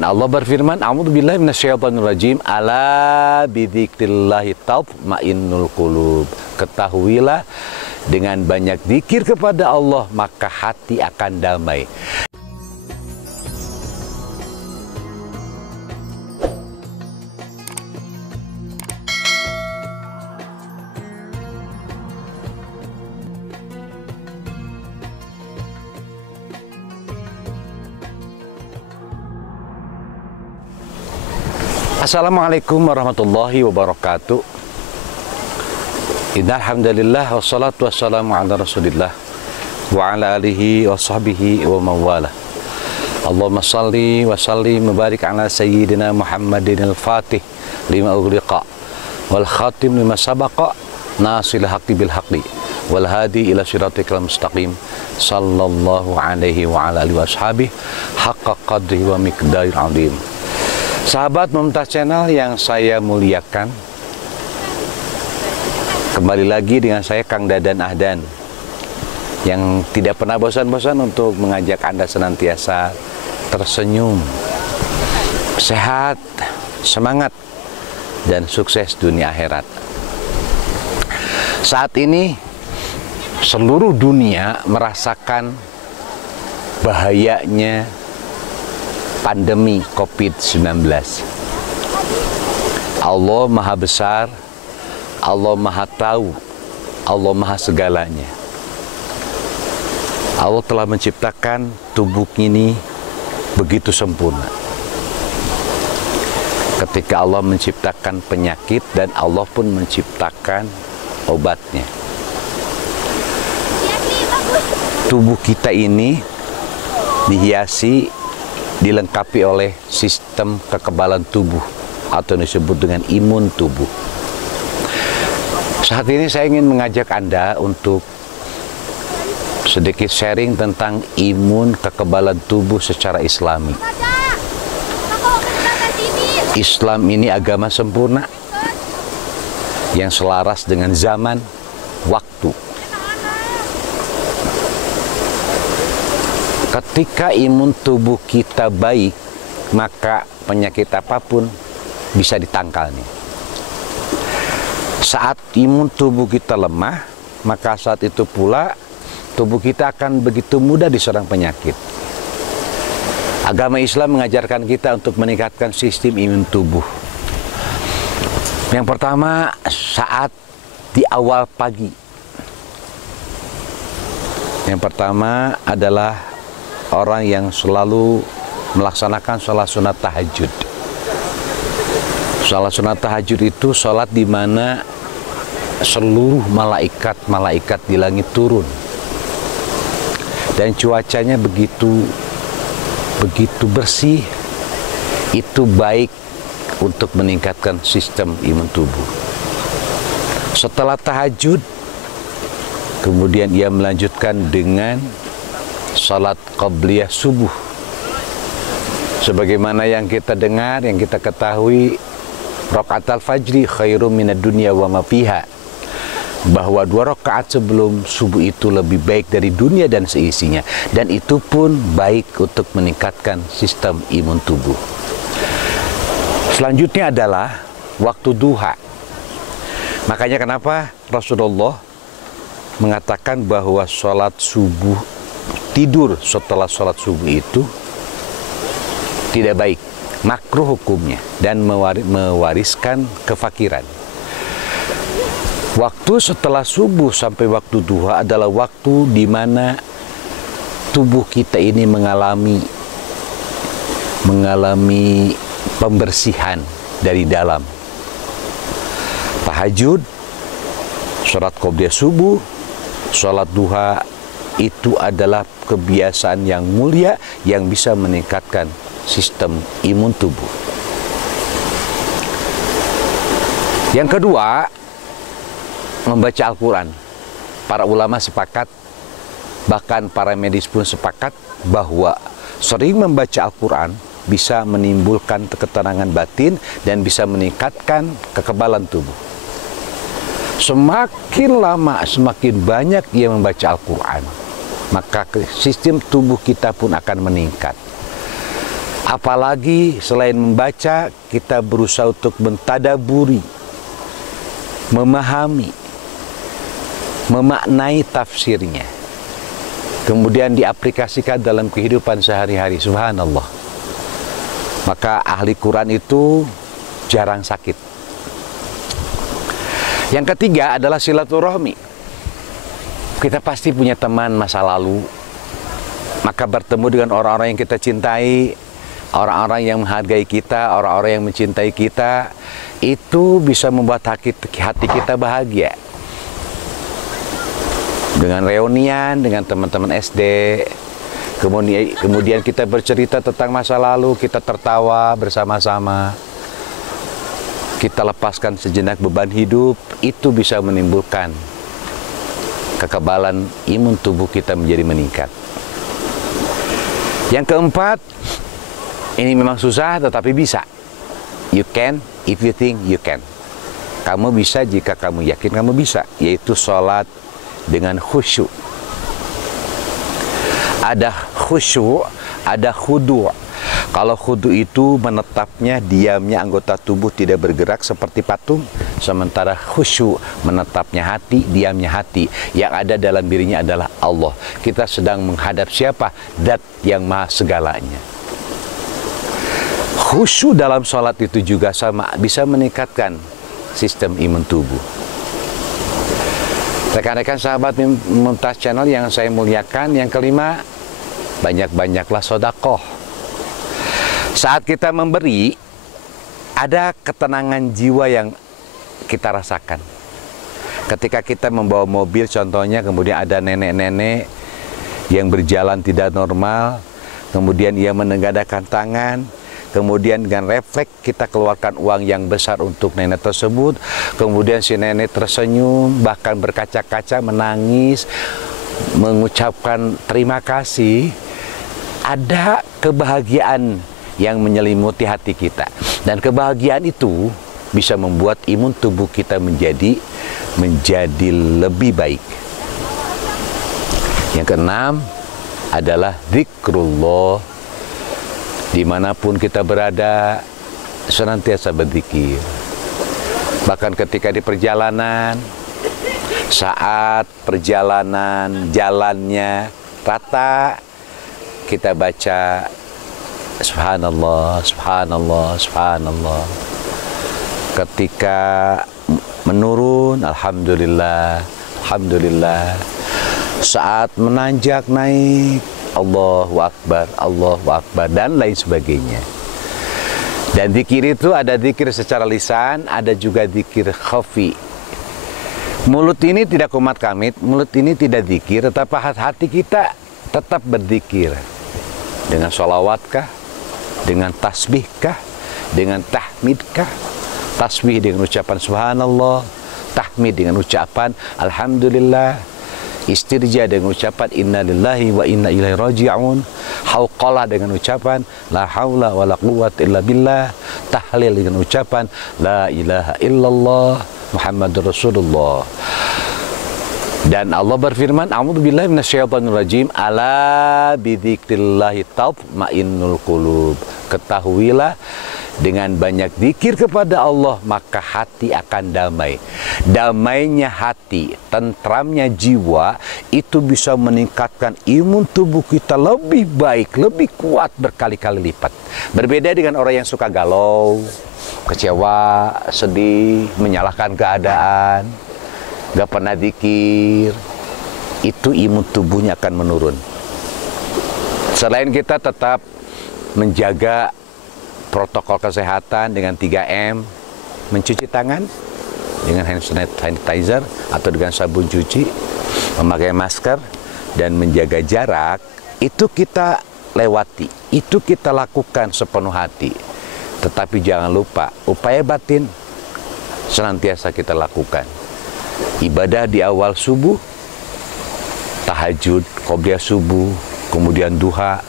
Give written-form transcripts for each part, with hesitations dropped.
Allah berfirman, "A'udzubillahi minasyaitonirrajim. Ala bidzikrillahi tatma'innul qulub." Ketahuilah, dengan banyak zikir kepada Allah maka hati akan damai. Assalamualaikum warahmatullahi wabarakatuh. Innal hamdalillah wassalatu wassalamu ala Rasulillah wa ala alihi wa sahbihi wa mawala. Allahumma salli wa sallim mubarik ala sayyidina Muhammadin al-Fatih lima ughliqa wal khatim lima sabaqa nasil haqqi bil haqqi wal hadi ila siratikal mustaqim sallallahu alaihi wa ala alihi wa sahbihi haqqa qadri wa miqdaril azim. Sahabat Mumtaz Channel yang saya muliakan, kembali lagi dengan saya Kang Dadan Ahdan yang tidak pernah bosan-bosan untuk mengajak Anda senantiasa tersenyum, sehat, semangat, dan sukses dunia akhirat. Saat ini seluruh dunia merasakan bahayanya pandemi COVID-19. Allah Maha Besar, Allah Maha Tahu, Allah Maha Segalanya. Allah telah menciptakan tubuh ini begitu sempurna. Ketika Allah menciptakan penyakit dan Allah pun menciptakan obatnya. Tubuh kita ini dihiasi, dilengkapi oleh sistem kekebalan tubuh atau disebut dengan imun tubuh. Saat ini saya ingin mengajak Anda untuk sedikit sharing tentang imun kekebalan tubuh secara Islami. Islam ini agama sempurna yang selaras dengan zaman, waktu. Ketika imun tubuh kita baik, maka penyakit apapun bisa ditangkalnya. Saat imun tubuh kita lemah, maka saat itu pula tubuh kita akan begitu mudah diserang penyakit. Agama Islam mengajarkan kita untuk meningkatkan sistem imun tubuh. Yang pertama, saat di awal pagi. Yang pertama adalah orang yang selalu melaksanakan sholat sunat tahajud. Sholat sunat tahajud itu sholat di mana seluruh malaikat di langit turun. Dan cuacanya begitu bersih. Itu baik untuk meningkatkan sistem imun tubuh. Setelah tahajud, kemudian ia melanjutkan dengan salat qabliyah subuh. Sebagaimana yang kita dengar, yang kita ketahui, rakaat al-fajri khairum minad dunya wa ma fiha, bahwa 2 rakaat sebelum subuh itu lebih baik dari dunia dan seisinya, dan itu pun baik untuk meningkatkan sistem imun tubuh. Selanjutnya adalah waktu duha. Makanya kenapa Rasulullah mengatakan bahwa sholat subuh, tidur setelah sholat subuh itu tidak baik, makruh hukumnya, dan mewariskan kefakiran. Waktu setelah subuh sampai waktu duha adalah waktu di mana tubuh kita ini mengalami pembersihan dari dalam. Tahajud, sholat qabliyah subuh, sholat duha, itu adalah kebiasaan yang mulia yang bisa meningkatkan sistem imun tubuh. Yang kedua, membaca Al-Quran. Para ulama sepakat, bahkan para medis pun sepakat bahwa sering membaca Al-Quran bisa menimbulkan ketenangan batin dan bisa meningkatkan kekebalan tubuh. Semakin lama, semakin banyak ia membaca Al-Quran, maka sistem tubuh kita pun akan meningkat. Apalagi selain membaca, kita berusaha untuk mentadaburi, memahami, memaknai tafsirnya, kemudian diaplikasikan dalam kehidupan sehari-hari. Subhanallah. Maka ahli Quran itu jarang sakit. Yang ketiga adalah silaturahmi. Kita pasti punya teman masa lalu, maka bertemu dengan orang-orang yang kita cintai, orang-orang yang menghargai kita, orang-orang yang mencintai kita, itu bisa membuat hati kita bahagia. Dengan reunian dengan teman-teman SD, kemudian kita bercerita tentang masa lalu, kita tertawa bersama-sama, kita lepaskan sejenak beban hidup, itu bisa menimbulkan kekebalan imun tubuh kita menjadi meningkat. Yang keempat, ini memang susah tetapi bisa. You can if you think you can. Kamu bisa jika kamu yakin kamu bisa, yaitu sholat dengan khusyuk. Ada khusyuk, ada khudu'. Kalau khudu' itu menetapnya, diamnya anggota tubuh tidak bergerak seperti patung. Sementara khusyuk menetapnya hati, diamnya hati. Yang ada dalam dirinya adalah Allah. Kita sedang menghadap siapa? Zat yang maha segalanya. Khusyuk dalam sholat itu juga sama, bisa meningkatkan sistem imun tubuh. Rekan-rekan sahabat Mumtaz Channel yang saya muliakan, yang kelima, banyak-banyaklah sedekah. Saat kita memberi, ada ketenangan jiwa yang kita rasakan. Ketika kita membawa mobil, contohnya, kemudian ada nenek-nenek yang berjalan tidak normal, kemudian ia menengadahkan tangan, kemudian dengan refleks kita keluarkan uang yang besar untuk nenek tersebut. Kemudian si nenek tersenyum, bahkan berkaca-kaca, menangis, mengucapkan terima kasih. Ada kebahagiaan yang menyelimuti hati kita. Dan kebahagiaan itu bisa membuat imun tubuh kita menjadi lebih baik. Yang keenam adalah zikrullah. Dimanapun kita berada, senantiasa berzikir. Bahkan ketika di perjalanan, saat perjalanan jalannya rata, kita baca subhanallah, subhanallah, subhanallah. Ketika menurun, alhamdulillah, alhamdulillah. Saat menanjak naik, Allahu Akbar, Allahu Akbar, dan lain sebagainya. Dan zikir itu ada zikir secara lisan, ada juga zikir khafi. Mulut ini tidak kumat kamit, mulut ini tidak zikir, tetapi hati kita tetap berzikir. Dengan sholawatkah, dengan tasbihkah, dengan tahmidkah. Tasbih dengan ucapan subhanallah, tahmid dengan ucapan alhamdulillah, istirja dengan ucapan inna lillahi wa inna ilaihi raji'un, hauqalah dengan ucapan la haula wa la quwwata illa billah, tahlil dengan ucapan la ilaha illallah Muhammadur Rasulullah. Dan Allah berfirman, a'udzubillahi minasyaitonir rajim, ala bidzikrillahi tatma'innul qulub. Ketahuilah, dengan banyak zikir kepada Allah, maka hati akan damai. Damainya hati, tentramnya jiwa, itu bisa meningkatkan imun tubuh kita lebih baik, lebih kuat berkali-kali lipat. Berbeda dengan orang yang suka galau, kecewa, sedih, menyalahkan keadaan, gak pernah zikir, itu imun tubuhnya akan menurun. Selain kita tetap menjaga protokol kesehatan dengan 3M, mencuci tangan dengan hand sanitizer atau dengan sabun cuci, memakai masker, dan menjaga jarak, itu kita lewati, itu kita lakukan sepenuh hati. Tetapi jangan lupa, upaya batin senantiasa kita lakukan. Ibadah di awal subuh, tahajud, qobliyah subuh, kemudian duha,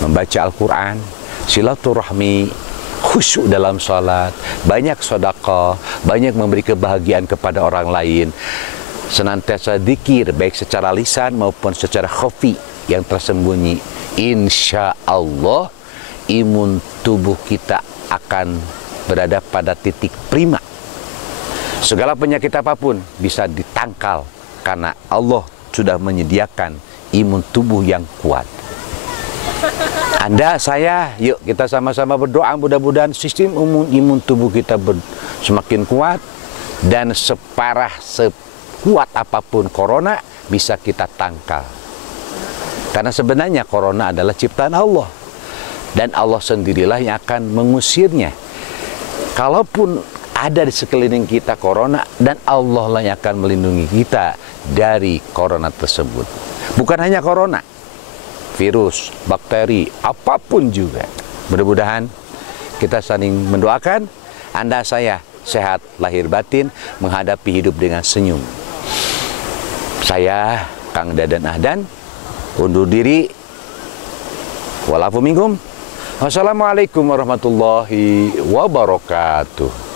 membaca Al-Quran, silaturahmi, khusyuk dalam sholat, banyak sedekah, banyak memberi kebahagiaan kepada orang lain, senantiasa zikir baik secara lisan maupun secara khafi yang tersembunyi. Insya Allah imun tubuh kita akan berada pada titik prima. Segala penyakit apapun bisa ditangkal karena Allah sudah menyediakan imun tubuh yang kuat. Anda, saya, yuk kita sama-sama berdoa mudah-mudahan sistem imun tubuh kita semakin kuat dan separah, sekuat apapun corona bisa kita tangkal. Karena sebenarnya corona adalah ciptaan Allah. Dan Allah sendirilah yang akan mengusirnya. Kalaupun ada di sekeliling kita corona, dan Allah lah yang akan melindungi kita dari corona tersebut. Bukan hanya corona, virus, bakteri, apapun juga. Mudah-mudahan kita saling mendoakan, Anda saya sehat lahir batin, menghadapi hidup dengan senyum. Saya Kang Dadan Ahdan undur diri. Walafu minkum. Wassalamualaikum warahmatullahi wabarakatuh.